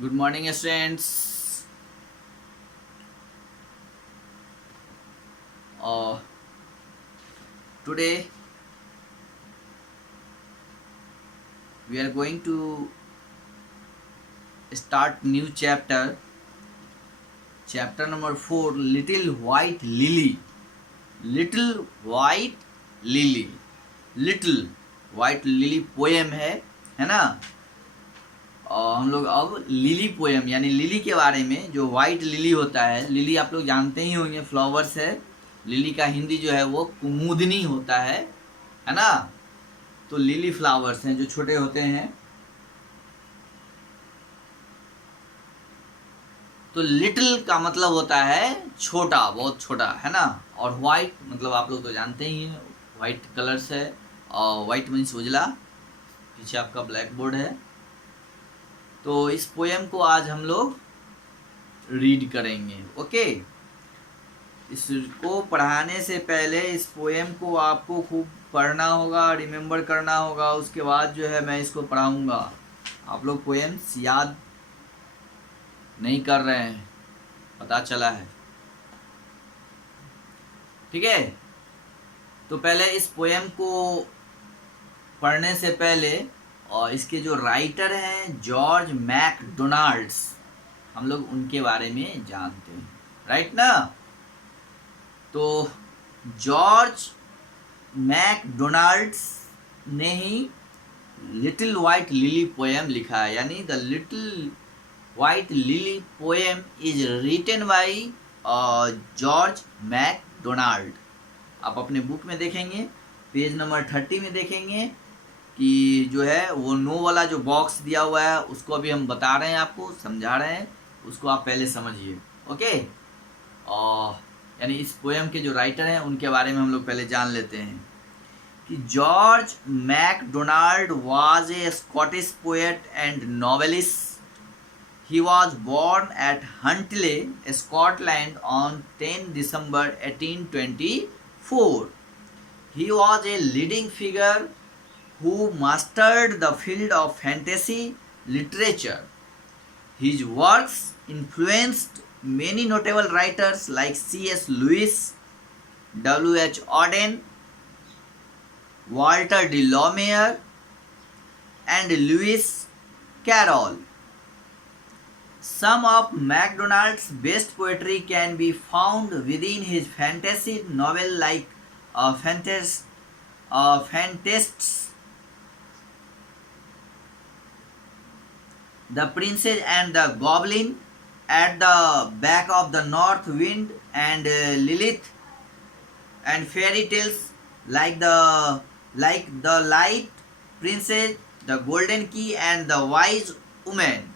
Good morning, students. Uh, Today we are going to start new chapter number 4, Little White Lily. Little White Lily. Little White Lily poem है ना। और हम लोग अब lily poem यानी lily के बारे में, जो वाइट लिली होता है, लिली आप लोग जानते ही होंगे फ्लावर्स है। लिली का हिंदी जो है वो कुमुदनी होता है ना। तो लिली फ्लावर्स हैं जो छोटे होते हैं। तो लिटिल का मतलब होता है छोटा, बहुत छोटा, है ना। और वाइट मतलब आप लोग तो जानते ही हैं, वाइट कलर्स है। और वाइट मीन्स उजला। पीछे आपका ब्लैक बोर्ड है। तो इस पोएम को आज हम लोग रीड करेंगे। ओके, इसको पढ़ाने से पहले इस पोएम को आपको खूब पढ़ना होगा, रिमेम्बर करना होगा। उसके बाद जो है मैं इसको पढ़ाऊँगा। आप लोग पोएम्स याद नहीं कर रहे हैं, पता चला है। ठीक है, तो पहले इस पोएम को पढ़ने से पहले और इसके जो राइटर हैं जॉर्ज मैकडोनाल्ड्स, हम लोग उनके बारे में जानते हैं, राइट ना। तो जॉर्ज मैकडोनाल्ड्स ने ही लिटिल वाइट लिली पोएम लिखा है, यानी the little white lily poem is written by George MacDonald. आप अपने बुक में देखेंगे, पेज नंबर 30 में देखेंगे कि जो है वो नो वाला जो बॉक्स दिया हुआ है उसको अभी हम बता रहे हैं, आपको समझा रहे हैं, उसको आप पहले समझिए। ओके, और यानी इस पोएम के जो राइटर हैं उनके बारे में हम लोग पहले जान लेते हैं कि George MacDonald was a Scottish poet and novelist. He was born at Huntly, Scotland on 10 December 1824. He was a leading figure who mastered the field of fantasy literature. His works influenced many notable writers like C.S. Lewis, W.H. Auden, Walter de la Mare, and Lewis Carroll. Some of MacDonald's best poetry can be found within his fantasy novel like Fantasts, The Princess and the Goblin, At the Back of the North Wind, and Lilith, and fairy tales like the Light Princess, The Golden Key, and The Wise Woman.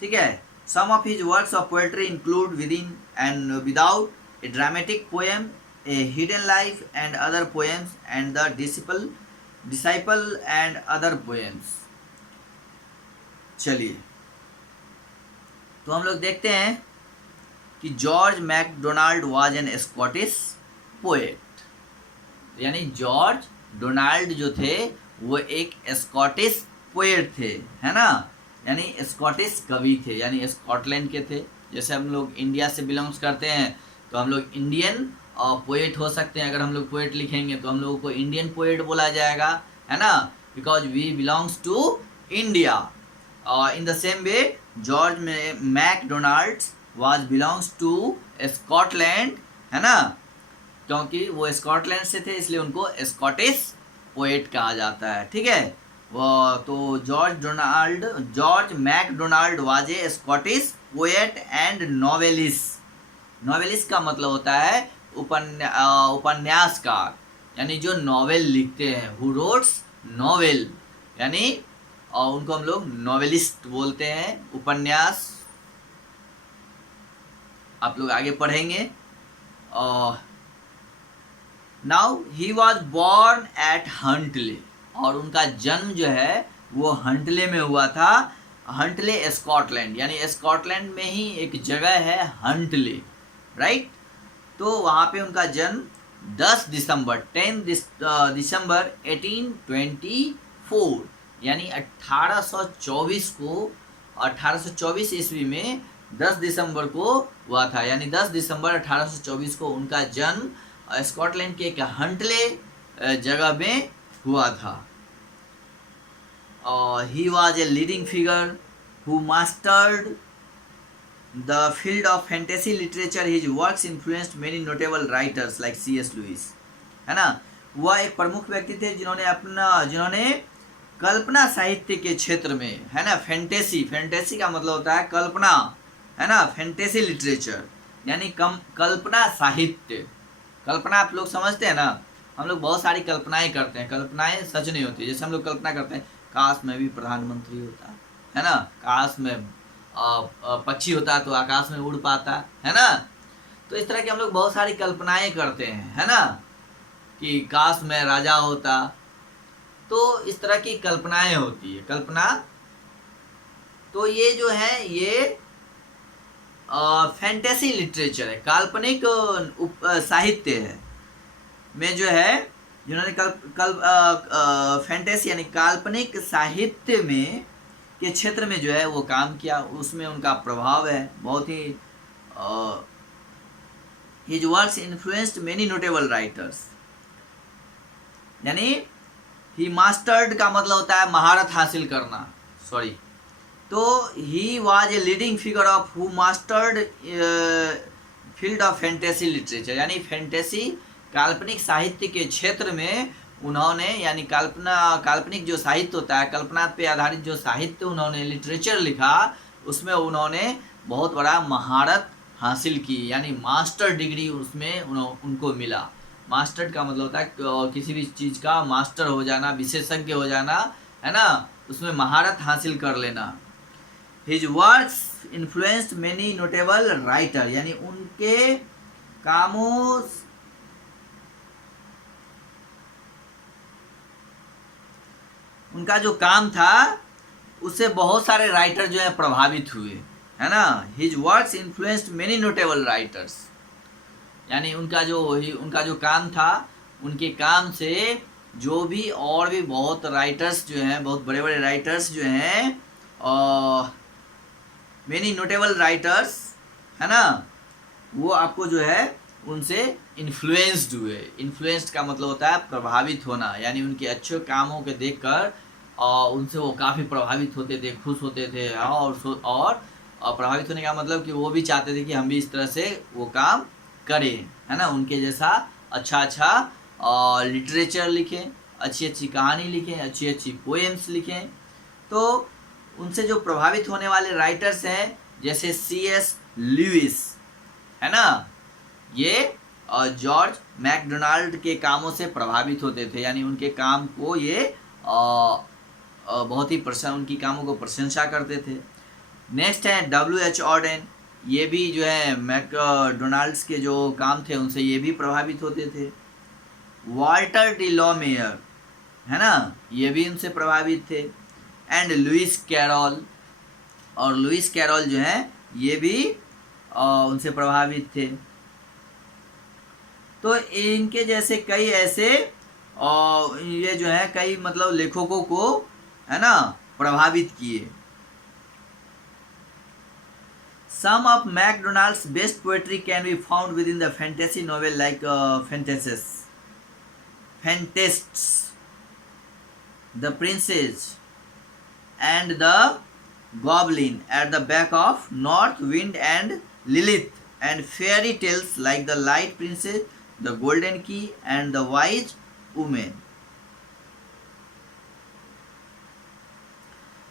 ठीक है, some of his works of poetry include Within and Without, a dramatic poem, A Hidden Life, and other poems, and The Disciple and other poems. चलिए, तो हम लोग देखते हैं कि George MacDonald was an Scottish poet, यानी George Donald जो थे वो एक स्कॉटिश पोएट थे, है ना। यानी स्कॉटिश कवि थे, यानी स्कॉटलैंड के थे। जैसे हम लोग इंडिया से बिलोंग्स करते हैं तो हम लोग इंडियन पोएट हो सकते हैं। अगर हम लोग पोएट लिखेंगे तो हम लोगों को इंडियन पोएट बोला जाएगा, है ना, because we belongs to India. In the same way George MacDonalds was belongs to Scotland, है ना, क्योंकि वो स्कॉटलैंड से थे इसलिए उनको स्कॉटिश पोएट कहा जाता है। ठीक है, वो तो George MacDonald was a Scottish poet and novelist. Novelist का मतलब होता है उपन्यासकार, यानी जो नॉवेल लिखते हैं, हु रोट्स नॉवेल, यानी उनको हम लोग नॉवेलिस्ट बोलते हैं। उपन्यास आप लोग आगे पढ़ेंगे। Now he was born at Huntly, और उनका जन्म जो है वो हंटले में हुआ था। हंटले स्कॉटलैंड, यानी स्कॉटलैंड में ही एक जगह है हंटले, राइट। तो वहाँ पे उनका जन्म 10 दिसंबर 1824 यानी 1824 को 1824 ईस्वी में 10 दिसंबर को हुआ था, यानी 10 दिसंबर 1824 को उनका जन्म स्कॉटलैंड के एक हंटले जगह में हुआ था। He was a leading figure who mastered the field of fantasy literature. His works influenced many notable writers like C.S. Lewis, है ना। वह एक प्रमुख व्यक्ति थे जिन्होंने कल्पना साहित्य के क्षेत्र में, है ना, फैंटेसी का मतलब होता है कल्पना, है ना, फैंटेसी लिटरेचर यानी कल्पना साहित्य। कल्पना आप लोग समझते हैं ना, हम लोग बहुत सारी कल्पनाएं करते हैं, कल्पनाएं सच नहीं होती। जैसे हम लोग कल्पना करते हैं काश मैं भी प्रधानमंत्री होता, है ना, काश मैं पक्षी होता तो आकाश में उड़ पाता, है ना। तो इस तरह की हम लोग बहुत सारी कल्पनाएं करते हैं, है ना, कि काश मैं राजा होता। तो इस तरह की कल्पनाएं होती है, कल्पना। तो ये जो है ये फैंटेसी लिटरेचर है, काल्पनिक साहित्य है में जो है जिन्होंने फैंटेसी यानी काल्पनिक साहित्य में के क्षेत्र में जो है वो काम किया, उसमें उनका प्रभाव है बहुत ही। His works influenced many notable writers, यानी ही मास्टर्ड का मतलब होता है महारत हासिल करना, सॉरी। तो he was a leading figure of who mastered field of fantasy literature, यानी फैंटेसी काल्पनिक साहित्य के क्षेत्र में उन्होंने, यानी काल्पनिक जो साहित्य होता है, कल्पना पे आधारित जो साहित्य उन्होंने लिटरेचर लिखा, उसमें उन्होंने बहुत बड़ा महारत हासिल की, यानी मास्टर डिग्री उसमें उनको मिला। मास्टर का मतलब होता है किसी भी चीज़ का मास्टर हो जाना, विशेषज्ञ हो जाना, है ना, उसमें महारत हासिल कर लेना। His works influenced many notable writer, यानी उनके कामों उनका जो काम था उससे बहुत सारे राइटर जो है प्रभावित हुए, है ना। His works influenced many notable writers, यानी उनका जो काम था, उनके काम से जो भी और भी बहुत राइटर्स जो हैं, बहुत बड़े बड़े राइटर्स जो हैं, मेनी नोटेबल राइटर्स, है ना, वो आपको जो है उनसे इन्फ्लुएंस्ड हुए। इन्फ्लुएंस्ड का मतलब होता है प्रभावित होना, यानी उनके अच्छे कामों के देखकर उनसे वो काफ़ी प्रभावित होते थे, खुश होते थे, और प्रभावित होने का मतलब कि वो भी चाहते थे कि हम भी इस तरह से वो काम करें, है ना, उनके जैसा अच्छा लिटरेचर लिखें, अच्छी कहानी लिखें, अच्छी पोएम्स लिखें। तो उनसे जो प्रभावित होने वाले राइटर्स हैं जैसे C.S. लुइस, है ना, ये जॉर्ज मैकडोनाल्ड के कामों से प्रभावित होते थे, यानी उनके काम को ये बहुत ही उनकी कामों को प्रशंसा करते थे। नेक्स्ट है W.H. ऑडेन, ये भी जो है मैकडोनाल्ड्स के जो काम थे उनसे ये भी प्रभावित होते थे। वाल्टर डी लॉमेयर, है ना, ये भी उनसे प्रभावित थे। एंड लुइस कैरोल, और लुइस कैरोल जो है ये भी उनसे प्रभावित थे। तो इनके जैसे कई ऐसे ये जो है कई मतलब लेखकों को, है ना, प्रभावित किए। Some of MacDonald's best poetry can be found within the fantasy novel like Fantasts, The Princess and the Goblin at the Back of North Wind and Lilith, and fairy tales like The Light Princess, The Golden Key and The Wise Woman.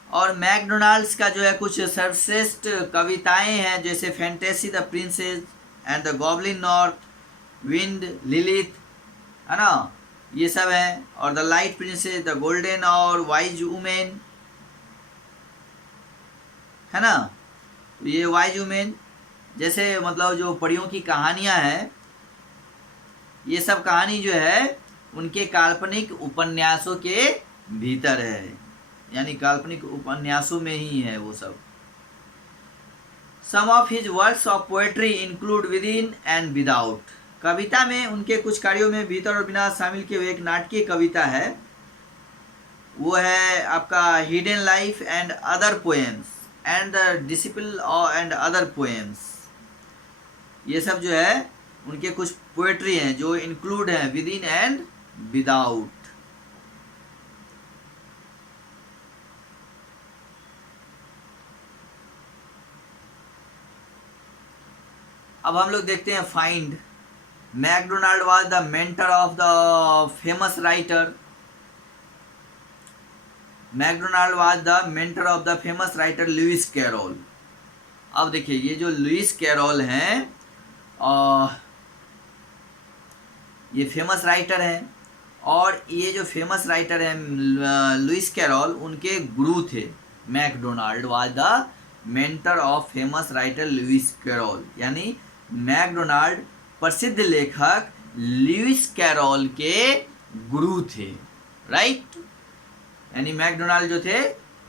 और McDonald's का जो है कुछ सर्वश्रेष्ठ कविताएं हैं जैसे fantasy, the princess and the goblin, north wind, Lilith, है ना, ये सब है। और the light princess, the golden और वाइज वुमेन, है ना, ये वाइज वुमेन जैसे मतलब जो परियों की कहानियां हैं, ये सब कहानी जो है उनके काल्पनिक उपन्यासों के भीतर है, यानी काल्पनिक उपन्यासों में ही है वो सब। Some of his works of poetry include within and without, कविता में उनके कुछ कार्यों में भीतर और बिना शामिल किए हुए एक नाटकीय कविता है, वो है आपका hidden life and other poems and the disciple and other poems. ये सब जो है उनके कुछ पोएट्री हैं जो इंक्लूड हैं विद इन एंड विदाउट। अब हम लोग देखते हैं find. MacDonald was the mentor of the famous writer. MacDonald was the mentor of the famous writer Lewis Carroll. अब देखिए ये जो लुइस कैरोल हैं ये फेमस राइटर हैं, और ये जो फेमस राइटर हैं लुइस कैरोल उनके गुरु थे। MacDonald was the mentor of famous writer Lewis Carroll, यानी मैकडोनाल्ड प्रसिद्ध लेखक लुइस कैरोल के गुरु थे, राइट। यानी मैकडोनाल्ड जो थे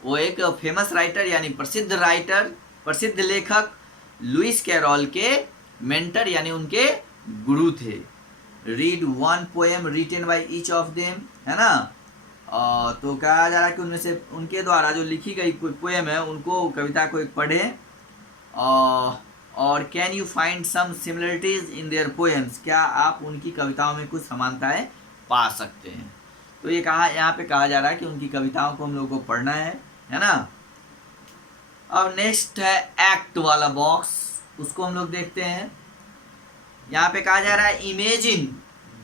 वो एक फेमस राइटर यानी प्रसिद्ध लेखक लुइस कैरोल के मेंटर यानी उनके गुरु थे। Read one poem written by each of them, है ना। तो कहा जा रहा है कि उनमें से उनके द्वारा जो लिखी गई कोई पोएम है उनको, कविता को एक पढ़ें, और can you find some similarities in their poems, क्या आप उनकी कविताओं में कुछ समानताएं पा सकते हैं। तो ये यहाँ पे कहा जा रहा है कि उनकी कविताओं को हम लोगों को पढ़ना है ना। अब नेक्स्ट है एक्ट वाला बॉक्स, उसको हम लोग देखते हैं। यहाँ पे कहा जा रहा है imagine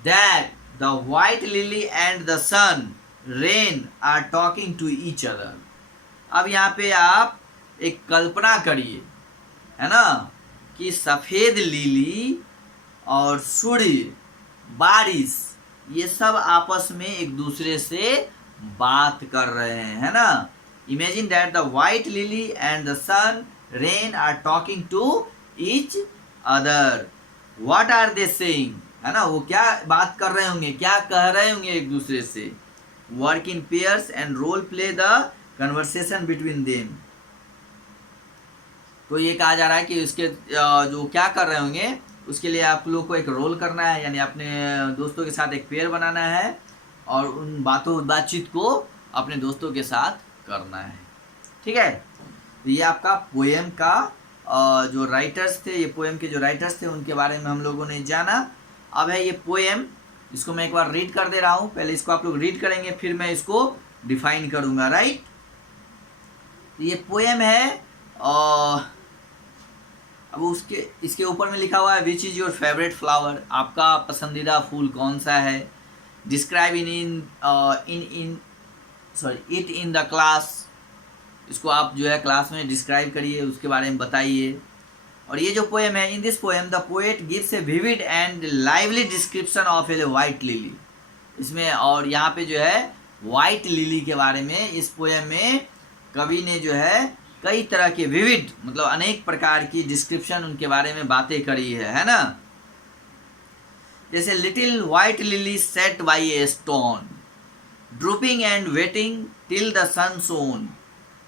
that the white lily and the sun rain are talking to each other. अब यहाँ पे आप एक कल्पना करिए, है ना, कि सफ़ेद लिली और सूर्य, बारिश, ये सब आपस में एक दूसरे से बात कर रहे हैं, है ना। Imagine that the white lily and the sun rain are talking to each other. What are they saying, है ना, वो क्या बात कर रहे होंगे, क्या कह रहे होंगे एक दूसरे से। Work in pairs and role play the conversation between them. तो ये कहा जा रहा है कि इसके जो क्या कर रहे होंगे उसके लिए आप लोग को एक रोल करना है, यानी अपने दोस्तों के साथ एक पेयर बनाना है और उन बातचीत को अपने दोस्तों के साथ करना है, ठीक है। तो ये आपका पोएम का जो राइटर्स थे, ये पोएम के जो राइटर्स थे उनके बारे में हम लोगों ने जाना। अब है ये पोएम, इसको मैं एक बार रीड कर दे रहा हूँ, पहले इसको आप लोग रीड करेंगे फिर मैं इसको डिफाइन करूँगा, राइट। तो ये पोएम है अब इसके ऊपर में लिखा हुआ है which is your favourite flower, आपका पसंदीदा फूल कौन सा है। Describe it in the class, इसको आप जो है क्लास में डिस्क्राइब करिए, उसके बारे में बताइए। और ये जो पोएम है, in this poem the poet gives A vivid and lively description of A white lily. इसमें और यहाँ पे जो है वाइट लिली के बारे में इस पोएम में कवि ने जो है कई तरह के विविड मतलब अनेक प्रकार की डिस्क्रिप्शन उनके बारे में बातें करी है ना। जैसे little white lily sat by a stone drooping and waiting till the sun shone,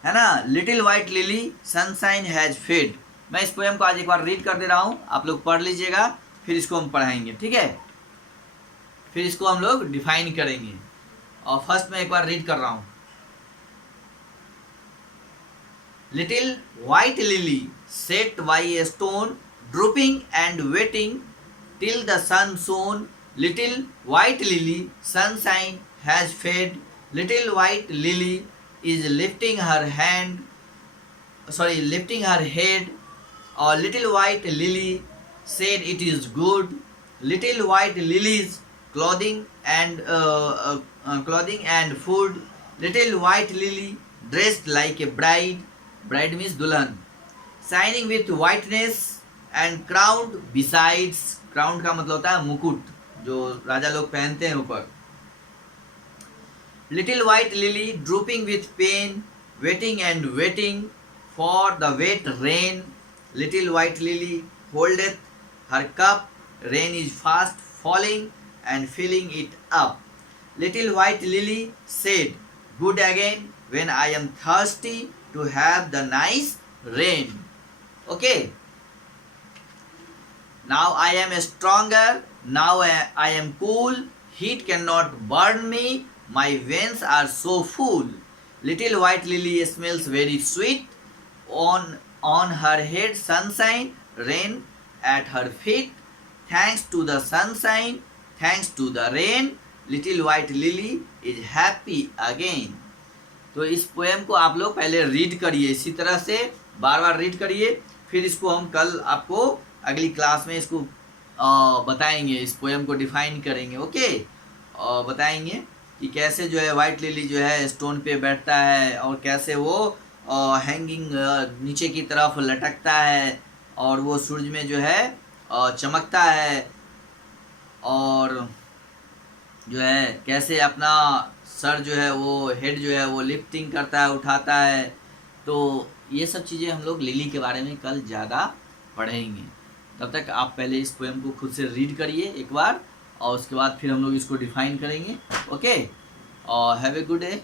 है ना। Little white lily sunshine has fed. मैं इस पोएम को आज एक बार रीड कर दे रहा हूँ, आप लोग पढ़ लीजिएगा, फिर इसको हम पढ़ाएंगे, ठीक है। फिर इसको हम लोग डिफाइन करेंगे। और फर्स्ट में एक बार रीड कर रहा हूँ। Little white lily sat by a stone, drooping and waiting till the sun shone. Little white lily, sunshine has faded. Little white lily is lifting her head. Or little white lily said it is good. Little white lilies clothing and food. Little white lily dressed like a bride. Bride means दुल्हन, shining with whiteness and crowned besides. crown का मतलब होता है मुकुट, जो राजा लोग पहनते हैं ऊपर। Little white lily drooping with pain, waiting for the wet rain. Little white lily holdeth her cup, rain is fast falling and filling it up. Little white lily said, good again when I am thirsty to have the nice rain. Okay. Now I am stronger. Now I am cool. Heat cannot burn me. My veins are so full. Little white lily smells very sweet. on her head sunshine, rain at her feet. Thanks to the sunshine, thanks to the rain, little white lily is happy again. तो इस poem को आप लोग पहले read करिए, इसी तरह से बार बार रीड करिए, फिर इसको हम कल आपको अगली क्लास में इसको बताएंगे, इस पोएम को डिफाइन करेंगे, ओके। बताएंगे कि कैसे जो है वाइट लिली जो है स्टोन पे बैठता है और कैसे वो हैंगिंग नीचे की तरफ लटकता है और वो सूरज में जो है चमकता है, और जो है कैसे अपना सर जो है वो हेड जो है वो लिफ्टिंग करता है, उठाता है। तो ये सब चीज़ें हम लोग लिली के बारे में कल ज़्यादा पढ़ेंगे। तब तक आप पहले इस पोएम को खुद से रीड करिए एक बार, और उसके बाद फिर हम लोग इसको डिफाइन करेंगे, ओके। और हैव ए गुड डे।